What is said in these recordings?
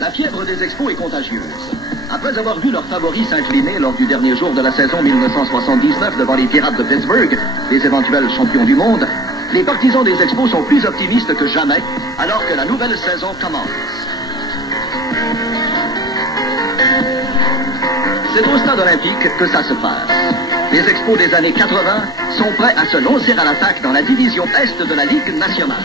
La fièvre des Expos est contagieuse. Après avoir vu leurs favoris s'incliner lors du dernier jour de la saison 1979 devant les Pirates de Pittsburgh, les éventuels champions du monde, les partisans des Expos sont plus optimistes que jamais alors que la nouvelle saison commence. C'est au stade olympique que ça se passe. Les Expos des années 80 sont prêts à se lancer à l'attaque dans la division Est de la Ligue nationale.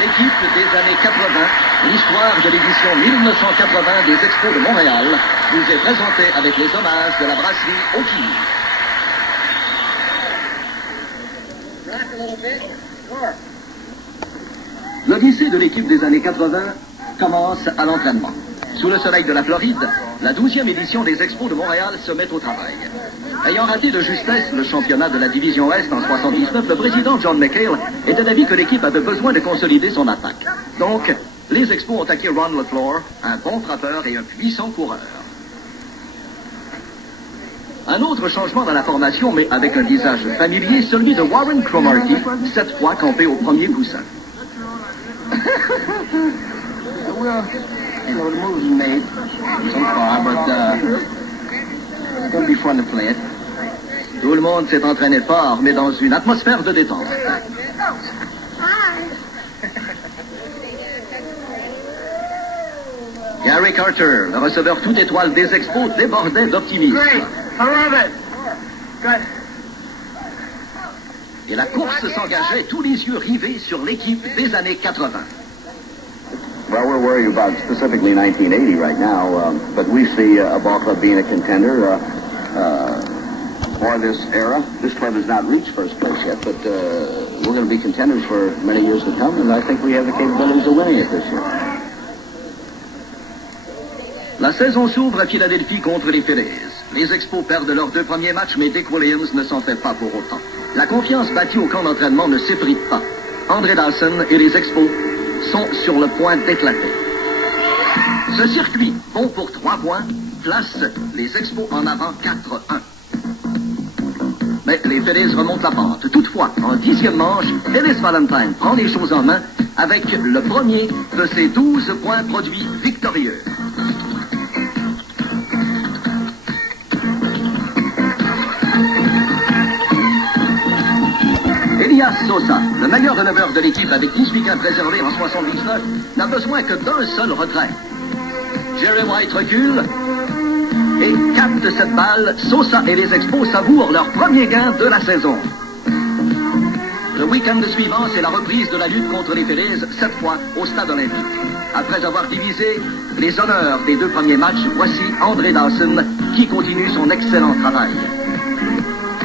L'équipe des années 80, l'histoire de l'édition 1980 des Expos de Montréal, vous est présentée avec les hommages de la brasserie O'Keeffe. L'odyssée de l'équipe des années 80 commence à l'entraînement. Sous le soleil de la Floride, la 12e édition des Expos de Montréal se met au travail. Ayant raté de justesse le championnat de la division Est en 79, le président John McHale était d'avis que l'équipe avait besoin de consolider son attaque. Donc, les Expos ont acquis Ron LeFlore, un bon frappeur et un puissant coureur. Un autre changement dans la formation, mais avec un visage familier, celui de Warren Cromartie, cette fois campé au premier coussin. Well, you know, the move's made so far, but it's going to be fun to play it. Tout le monde s'est entraîné fort, mais dans une atmosphère de détente. Gary Carter, le receveur tout étoile des Expos, débordait d'optimisme. Great, I love it. Good. Et la course s'engageait, tous les yeux rivés sur l'équipe des années 80. Well, we're worried about specifically 1980 right now, but we see a ball club being a contender for this era. This club has not reached first place yet, but we're going to be contenders for many years to come, and I think we have the capabilities of winning it this year. La saison s'ouvre à Philadelphie contre les Phillies. Les Expos perdent leurs 2 premiers matchs, mais Dick Williams ne s'en fait pas pour autant. La confiance bâtie au camp d'entraînement ne s'effrite pas. André Dawson et les Expos sont sur le point d'éclater. Ce circuit, bon pour 3 points, place les Expos en avant 4-1. Mais les Phillies remontent la pente. Toutefois, en 10e manche, Ellis Valentine prend les choses en main avec le premier de ses 12 points produits victorieux. Elias Sosa, le meilleur releveur de l'équipe avec 18 gains préservés en 79, n'a besoin que d'un seul retrait. Jerry White recule et capte cette balle. Sosa et les Expos savourent leur premier gain de la saison. Le week-end suivant, c'est la reprise de la lutte contre les Phillies, cette fois au stade olympique. Après avoir divisé les honneurs des 2 premiers matchs, voici André Dawson qui continue son excellent travail.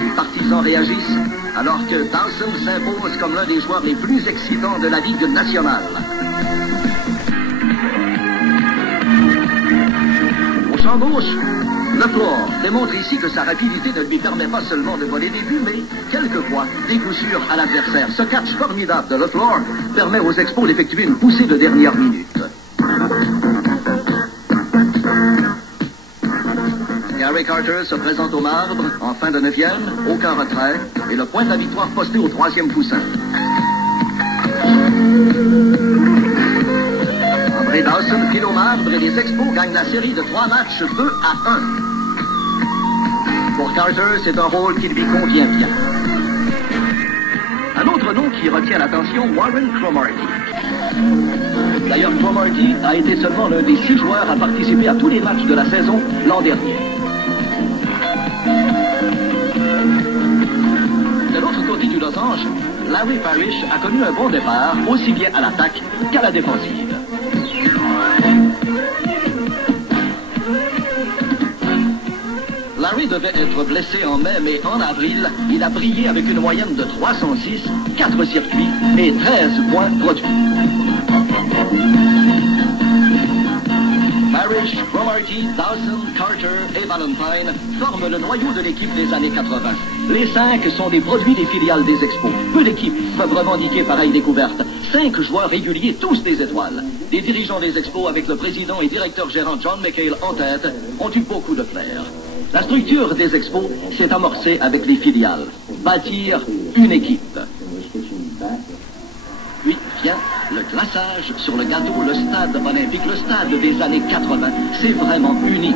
Les partisans réagissent alors que Dawson s'impose comme l'un des joueurs les plus excitants de la Ligue nationale. Au champ gauche, LeFlore démontre ici que sa rapidité ne lui permet pas seulement de voler des buts, mais quelquefois des coups sûrs à l'adversaire. Ce catch formidable de LeFlore permet aux Expos d'effectuer une poussée de dernière minute. Gary Carter se présente au marbre en fin de 9e, aucun retrait, et le point de la victoire posté au 3e coussin. André Dawson file au marbre et les Expos gagnent la série de 3 matchs 2-1. Pour Carter, c'est un rôle qui lui convient bien. Un autre nom qui retient l'attention, Warren Cromartie. D'ailleurs, Cromartie a été seulement l'un des 6 joueurs à participer à tous les matchs de la saison l'an dernier. revanche, Larry Parrish a connu un bon départ, aussi bien à l'attaque qu'à la défensive. Larry devait être blessé en mai, mais en avril, il a brillé avec une moyenne de 306, 4 circuits et 13 points produits. Parrish, Cromartie, Dawson, Carter et Valentine forment le noyau de l'équipe des années 80. Les 5 sont des produits des filiales des Expos. Peu d'équipes peuvent revendiquer pareille découverte. 5 joueurs réguliers, tous des étoiles. Les dirigeants des Expos, avec le président et directeur gérant John McHale en tête, ont eu beaucoup de flair. La structure des Expos s'est amorcée avec les filiales. Bâtir une équipe. Puis vient le glaçage sur le gâteau, le stade olympique, le stade des années 80. C'est vraiment unique.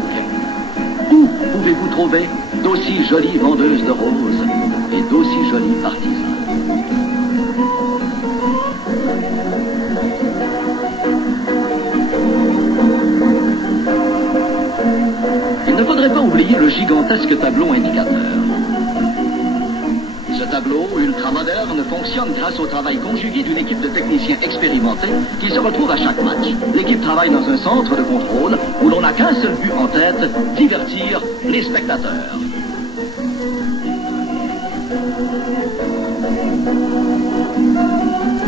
Où pouvez-vous trouver d'aussi jolies vendeuses de roses et d'aussi jolis partisans? Il ne faudrait pas oublier le gigantesque tableau indicateur. Ce tableau ultramoderne fonctionne grâce au travail conjugué d'une équipe de techniciens expérimentés qui se retrouvent à chaque match. L'équipe travaille dans un centre de contrôle où l'on n'a qu'un seul but en tête, divertir les spectateurs.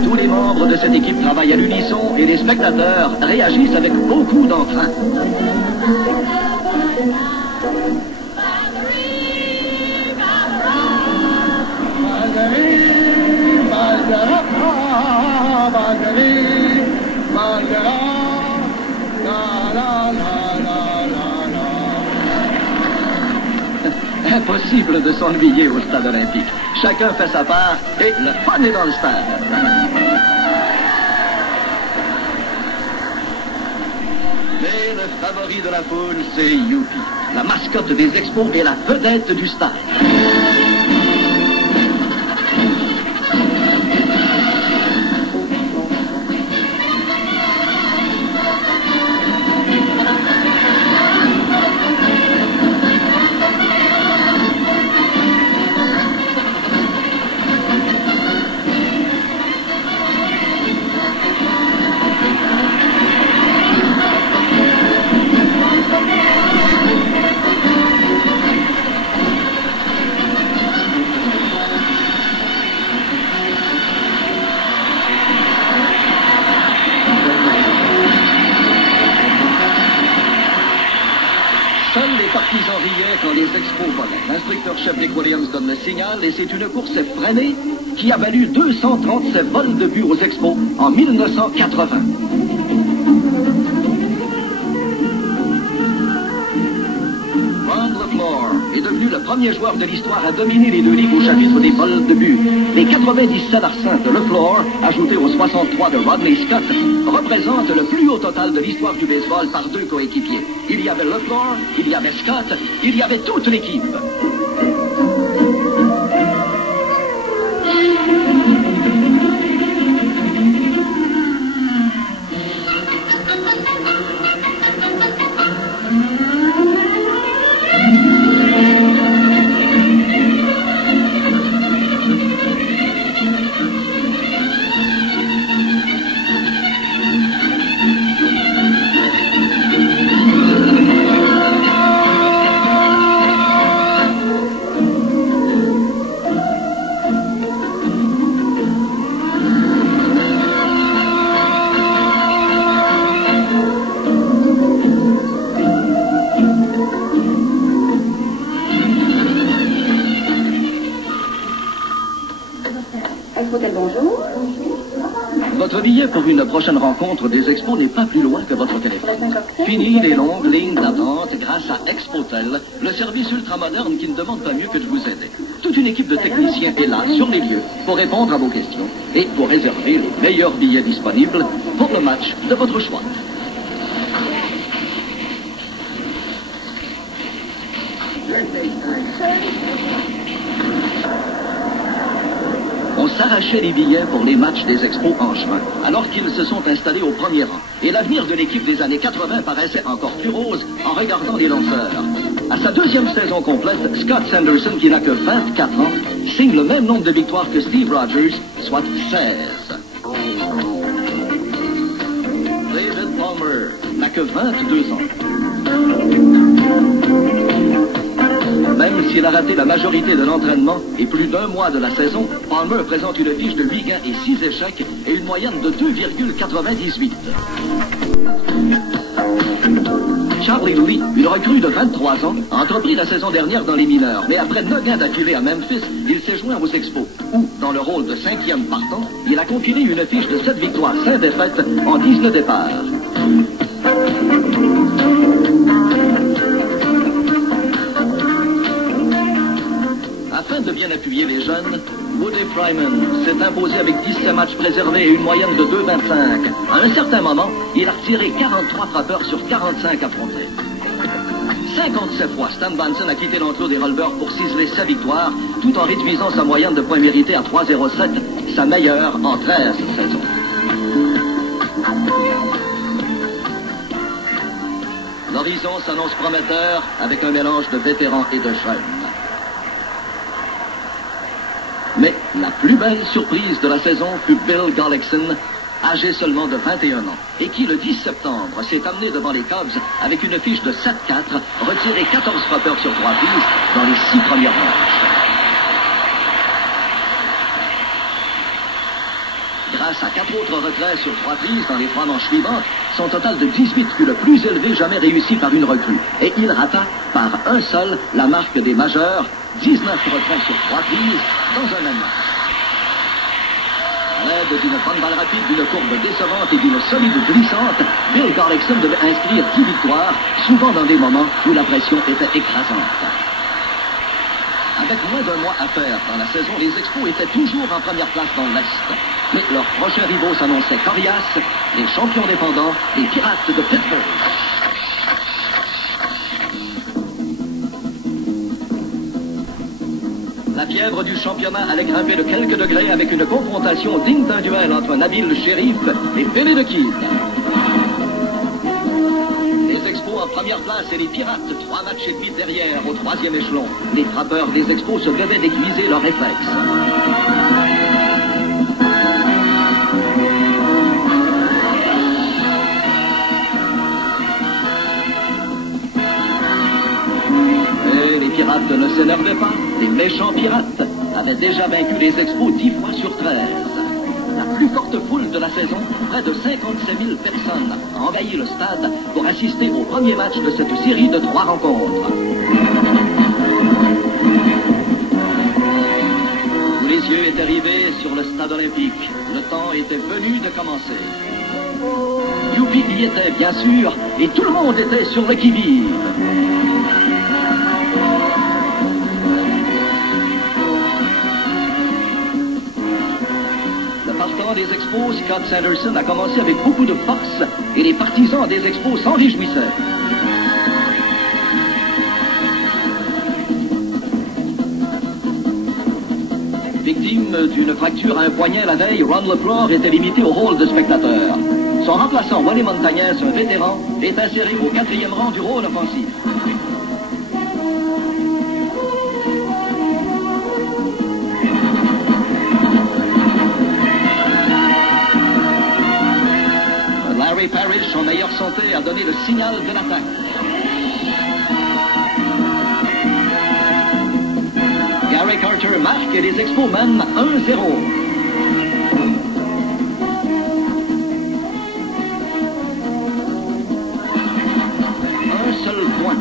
Tous les membres de cette équipe travaillent à l'unisson et les spectateurs réagissent avec beaucoup d'entrain. Impossible de s'ennuyer au stade olympique. Chacun fait sa part et le fun est dans le stade. Mais le favori de la foule, c'est Youpi, la mascotte des Expos et la vedette du stade. Seuls les partisans riaient quand les Expos volaient. L'instructeur-chef des Williams donne le signal et c'est une course effrénée qui a valu 237 vols de but aux Expos en 1980. Ron LeFlore est devenu le premier joueur de l'histoire à dominer les deux ligues au chapitre des vols de but. Les 97 arsins de LeFlore, ajoutés aux 63 de Rodney Scott, représentent le plus haut total de l'histoire du baseball par 2 coéquipiers. Il y avait LeFlore, il y avait Scott, il y avait toute l'équipe. Bonjour. Votre billet pour une prochaine rencontre des Expos n'est pas plus loin que votre téléphone. Fini les longues lignes d'attente grâce à Expotel, le service ultramoderne qui ne demande pas mieux que de vous aider. Toute une équipe de techniciens est là, sur les lieux, pour répondre à vos questions et pour réserver les meilleurs billets disponibles pour le match de votre choix. On s'arrachait les billets pour les matchs des Expos en juin, alors qu'ils se sont installés au premier rang. Et l'avenir de l'équipe des années 80 paraissait encore plus rose en regardant les lanceurs. À sa deuxième saison complète, Scott Sanderson, qui n'a que 24 ans, signe le même nombre de victoires que Steve Rogers, soit 16. David Palmer n'a que 22 ans. Même s'il a raté la majorité de l'entraînement et plus d'1 mois de la saison, Palmer présente une fiche de 8 gains et 6 échecs et une moyenne de 2,98. Charlie Lee, une recrue de 23 ans, a entrepris la saison dernière dans les mineurs, mais après 9 gains d'affilée à Memphis, il s'est joint aux Expos, où, dans le rôle de 5e partant, il a compilé une fiche de 7 victoires, 5 défaites en 19 départs. Afin de bien appuyer les jeunes, Woody Fryman s'est imposé avec 17 matchs préservés et une moyenne de 2,25. À un certain moment, il a retiré 43 frappeurs sur 45 affrontés. 57 fois, Stan Banson a quitté l'enclos des releveurs pour ciseler sa victoire, tout en réduisant sa moyenne de points mérités à 3,07, sa meilleure en 13 saisons. L'horizon s'annonce prometteur avec un mélange de vétérans et de jeunes. Mais la plus belle surprise de la saison fut Bill Gullickson, âgé seulement de 21 ans, et qui, le 10 septembre, s'est amené devant les Cubs avec une fiche de 7-4, retiré 14 frappeurs sur 3 prises dans les 6 premières manches. Grâce à 4 autres retraits sur 3 prises dans les 3 manches suivantes, son total de 18 fut le plus élevé jamais réussi par une recrue. Et il rata par un seul la marque des majeurs, 19 retraits sur 3 prises dans un même match. À l'aide d'une bonne balle rapide, d'une courbe décevante et d'une solide glissante, Bill Gullickson devait inscrire 10 victoires, souvent dans des moments où la pression était écrasante. Avec moins d'1 mois à faire dans la saison, les Expos étaient toujours en première place dans l'Est. Mais leurs prochains rivaux s'annonçaient coriaces, les champions défendants, les Pirates de Pittsburgh. La fièvre du championnat allait grimper de quelques degrés avec une confrontation digne d'un duel entre un habile shérif et Billy the Kid. Les Expos en première place et les Pirates 3 matchs et demi derrière au 3e échelon. Les frappeurs des Expos se devaient d'aiguiser leurs réflexes. Et les Pirates ne s'énervaient pas. Les méchants Pirates avaient déjà vaincu les Expos 10 fois sur 13. La plus forte foule de la saison, près de 57 000 personnes, a envahi le stade pour assister au premier match de cette série de 3 rencontres. Tous les yeux étaient rivés sur le stade olympique. Le temps était venu de commencer. Youpi y était, bien sûr, et tout le monde était sur le qui-vive. Des Expos, Scott Sanderson a commencé avec beaucoup de force et les partisans des Expos s'en réjouissaient. Victime d'une fracture à un poignet la veille, Ron LeFlore était limité au rôle de spectateur. Son remplaçant, Wally Montañez, un vétéran, est inséré au 4e rang du rôle offensif. Larry Parrish, en meilleure santé, a donné le signal de l'attaque. Gary Carter marque et les Expos mènent 1-0. Un seul point.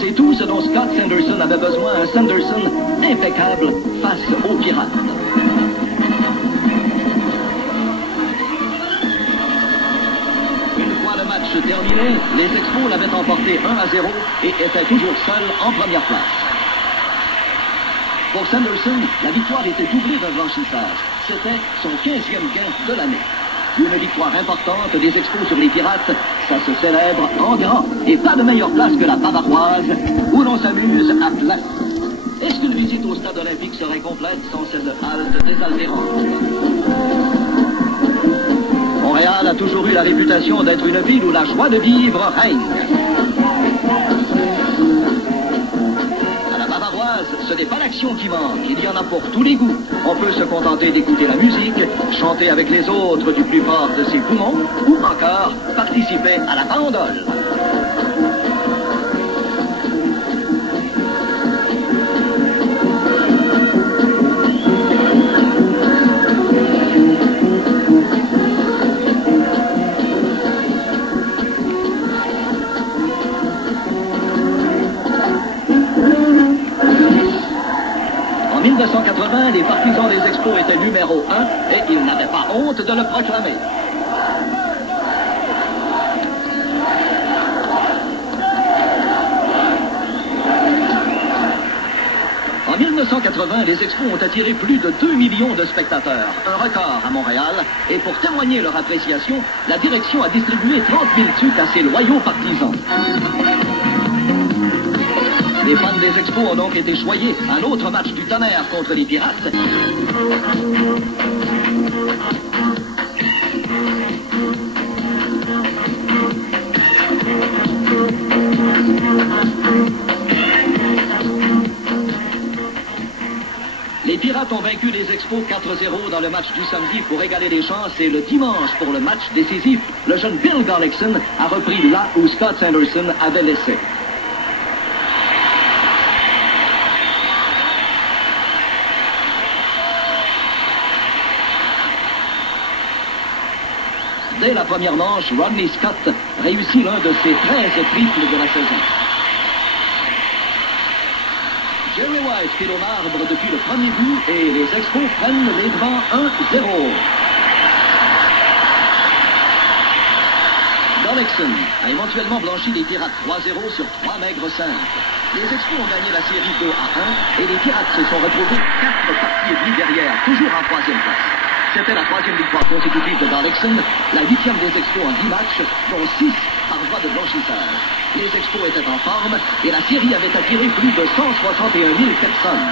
C'est tout ce dont Scott Sanderson avait besoin, un Sanderson impeccable face aux Pirates. Terminé, les Expos l'avaient emporté 1-0 et étaient toujours seuls en première place. Pour Sanderson, la victoire était doublée d'un blanchissage. C'était son 15e gain de l'année. Une victoire importante des Expos sur les Pirates, ça se célèbre en grand. Et pas de meilleure place que la Bavaroise, où l'on s'amuse à plat. Est-ce qu'une visite au stade olympique serait complète sans cette halte désaltérante? Montréal a toujours eu la réputation d'être une ville où la joie de vivre règne. ce n'est pas l'action qui manque. Il y en a pour tous les goûts. On peut se contenter d'écouter la musique, chanter avec les autres du plus fort de ses poumons, ou encore participer à la bandole. En 1980, les partisans des Expos étaient numéro 1 et ils n'avaient pas honte de le proclamer. En 1980, les Expos ont attiré plus de 2 millions de spectateurs, un record à Montréal, et pour témoigner leur appréciation, la direction a distribué 30 000 tucs à ses loyaux partisans. Les fans des Expos ont donc été choyés. Un autre match du tonnerre contre les Pirates. Les Pirates ont vaincu les Expos 4-0 dans le match du samedi pour égaler les chances et le dimanche pour le match décisif, le jeune Bill Gullickson a repris là où Scott Sanderson avait laissé. Dès la première manche, Rodney Scott réussit l'un de ses 13 triples de la saison. Jerry White fait au marbre depuis le premier but et les Expos prennent les devants 1-0. Gullickson a éventuellement blanchi les Pirates 3-0 sur 3 maigres simples. Les Expos ont gagné la série 2-1 et les Pirates se sont retrouvés 4 parties et demie derrière, toujours en 3e place. C'était la 3e victoire consécutive de Gullickson, la 8e des Expos en 10 matchs, dont 6 par voie de blanchissage. Les Expos étaient en forme et la série avait attiré plus de 161 000 personnes.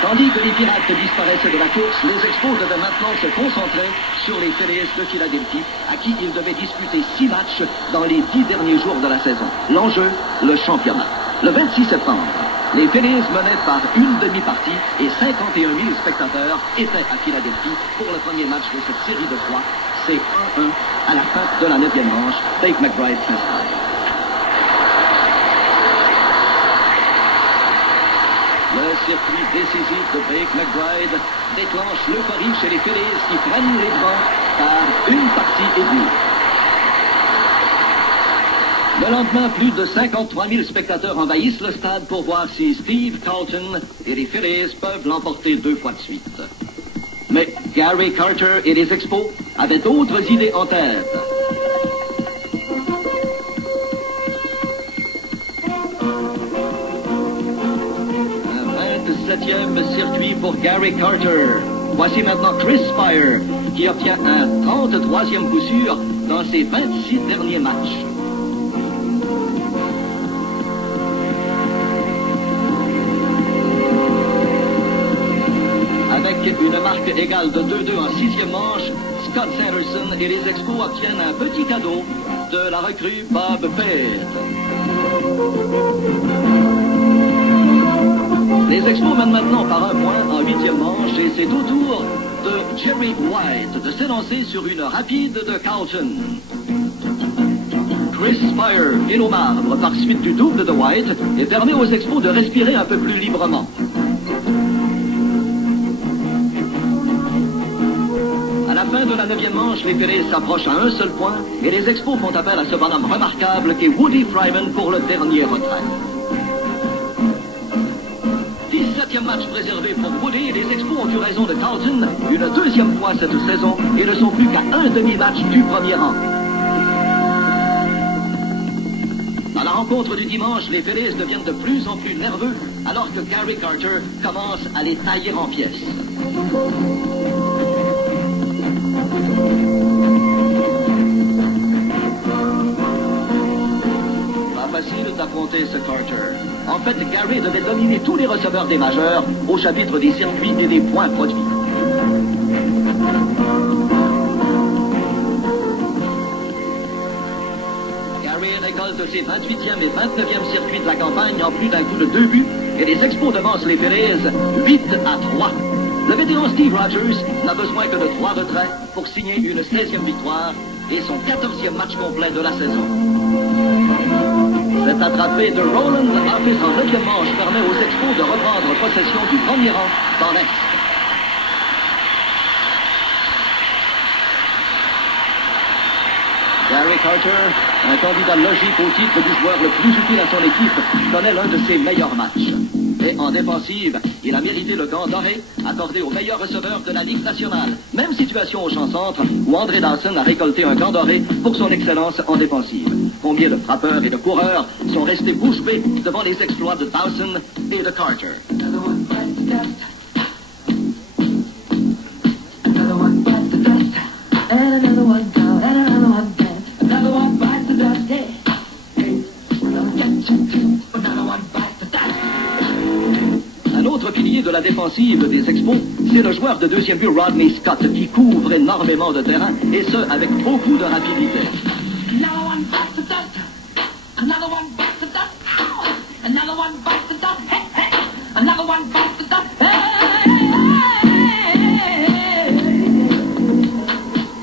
Tandis que les Pirates disparaissaient de la course, les Expos devaient maintenant se concentrer sur les Phillies de Philadelphie, à qui ils devaient disputer 6 matchs dans les 10 derniers jours de la saison. L'enjeu, le championnat. Le 26 septembre, les Phillies menaient par une demi-partie et 51 000 spectateurs étaient à Philadelphie pour le premier match de cette série de 3. C'est 1-1 à la fin de la 9e manche. Dave McBride s'installe. Le circuit décisif de Dave McBride déclenche l'euphorie chez les Phillies qui prennent les devants par une partie et demie. Le lendemain, plus de 53 000 spectateurs envahissent le stade pour voir si Steve Carlton et les Phillies peuvent l'emporter 2 fois de suite. Mais Gary Carter et les Expos avaient d'autres idées en tête. Un 27e circuit pour Gary Carter. Voici maintenant Chris Spire qui obtient un 33e coup sûr dans ses 26 derniers matchs. Avec une marque égale de 2-2 en 6e manche, Scott Sanderson et les Expos obtiennent un petit cadeau de la recrue Bob Pitt. Les Expos mènent maintenant par 1 point en 8e manche et c'est au tour de Jerry White de s'élancer sur une rapide de Carlton. Chris Spire est au marbre par suite du double de White et permet aux Expos de respirer un peu plus librement. À la fin de la 9e manche, les Phillies s'approchent à un seul point et les Expos font appel à ce bonhomme remarquable qu'est Woody Fryman pour le dernier retrait. 17e match préservé pour Woody et les Expos ont eu raison de Carlton une 2e fois cette saison et ne sont plus qu'à un demi-match du premier rang. Dans la rencontre du dimanche, les Phillies deviennent de plus en plus nerveux alors que Gary Carter commence à les tailler en pièces. Pas facile d'affronter ce Carter. En fait, Gary devait dominer tous les receveurs des majeurs au chapitre des circuits et des points produits. Gary est récolte ses 28e et 29e circuits de la campagne en plus d'un coup de 2 buts et les Expos devancent les Phillies 8-3. Le vétéran Steve Rogers n'a besoin que de 3 retraits pour signer une 16e victoire et son 14e match complet de la saison. Cette attrapée de Roland Office en 9e manche permet aux Expos de reprendre possession du premier rang dans l'Est. Gary Carter, un candidat logique au titre du joueur le plus utile à son équipe, connaît l'un de ses meilleurs matchs. Et en défensive, il a mérité le gant doré accordé au meilleur receveur de la Ligue nationale. Même situation au champ-centre où André Dawson a récolté un gant doré pour son excellence en défensive. Combien de frappeurs et de coureurs sont restés bouche bée devant les exploits de Dawson et de Carter. Un autre pilier de la défensive des Expos, c'est le joueur de deuxième but Rodney Scott qui couvre énormément de terrain et ce avec beaucoup de rapidité.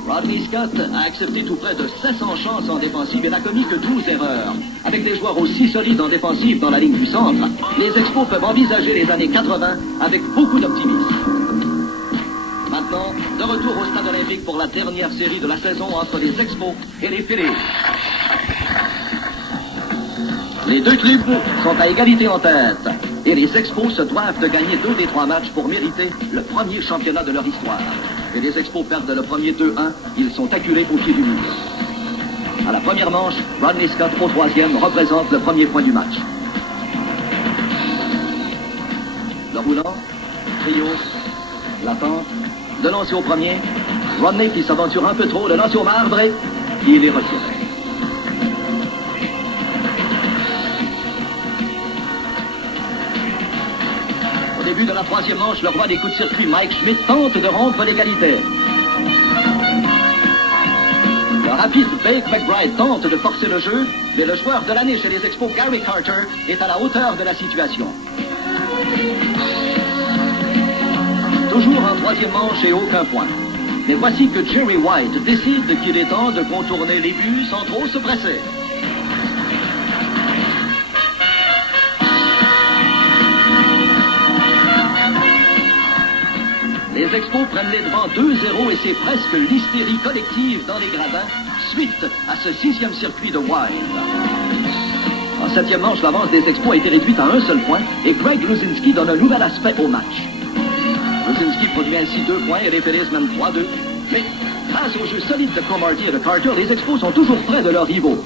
Rodney Scott a accepté tout près de 700 chances en défensive et n'a commis que 12 erreurs. Avec des joueurs aussi solides en défensive dans la ligne du centre, les Expos peuvent envisager les années 80 avec beaucoup d'optimisme. Maintenant, de retour au stade olympique pour la dernière série de la saison entre les Expos et les Phillies. Les deux clubs sont à égalité en tête et les Expos se doivent de gagner 2 des 3 matchs pour mériter le premier championnat de leur histoire. Et les Expos perdent le premier 2-1, ils sont acculés au pied du mur. À la première manche, Rodney Scott au 3e représente le premier point du match. Le roulant, trio, l'attente, de lancer au premier. Rodney qui s'aventure un peu trop, le lancer au marbre et il est retiré. Au début de la 3e manche, le roi des coups de circuit, Mike Schmidt, tente de rompre l'égalité. Le rapide Blake McBride tente de forcer le jeu, mais le joueur de l'année chez les Expos, Gary Carter, est à la hauteur de la situation. Toujours en 3e manche et aucun point. Mais voici que Jerry White décide qu'il est temps de contourner les buts sans trop se presser. Les Expos prennent les devants 2-0 et c'est presque l'hystérie collective dans les gradins suite à ce 6e circuit de White. En 7e manche, l'avance des Expos a été réduite à un seul point et Greg Luzinski donne un nouvel aspect au match. Luzinski produit ainsi 2 points et les Phillies mènent 3-2. Mais grâce au jeu solide de Cromartie et de Carter, les Expos sont toujours près de leurs rivaux.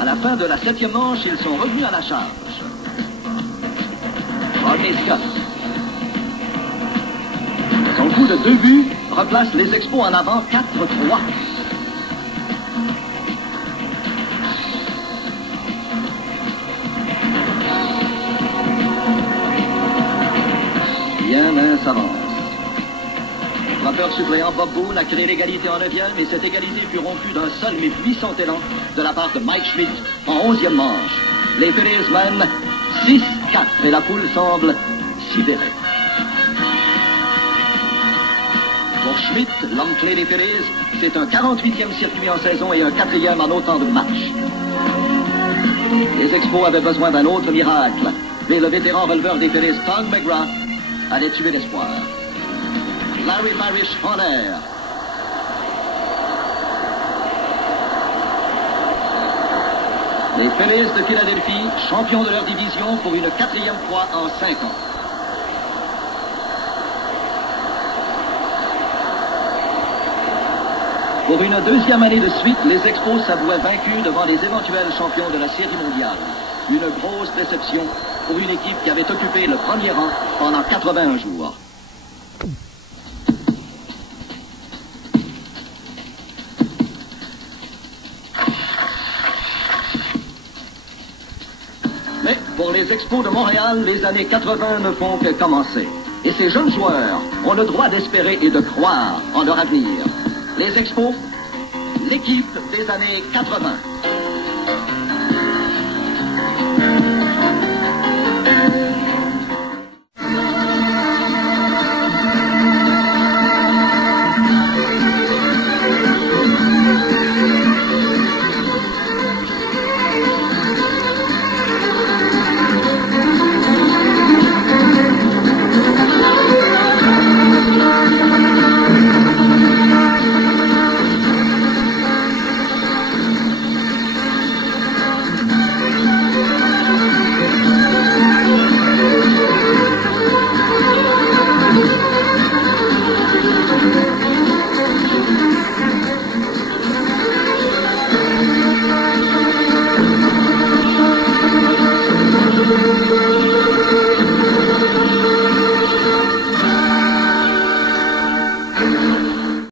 À la fin de la 7e manche, ils sont revenus à la charge. Rodney Scott. Son coup de 2 buts replace les Expos en avant 4-3. Bien mince avance. Frappeur suppléant Bob Boone a créé l'égalité en 9e et cette égalité fut rompue d'un seul mais puissant élan de la part de Mike Schmidt en 11e manche. Les Phillies mènent 6-4 et la foule semble sidérée. Pour Schmidt, l'homme clé des Phillies, c'est un 48e circuit en saison et un 4e en autant de matchs. Les Expos avaient besoin d'un autre miracle, mais le vétéran releveur des Phillies, Todd McGrath, allait tuer l'espoir. Larry Parrish en l'air. Les Phillies de Philadelphie, champions de leur division pour une 4e fois en 5 ans. Pour une 2e année de suite, les Expos s'avouaient vaincus devant les éventuels champions de la Série mondiale. Une grosse déception pour une équipe qui avait occupé le premier rang pendant 81 jours. Mais pour les Expos de Montréal, les années 80 ne font que commencer. Et ces jeunes joueurs ont le droit d'espérer et de croire en leur avenir. Les Expos, l'équipe des années 80.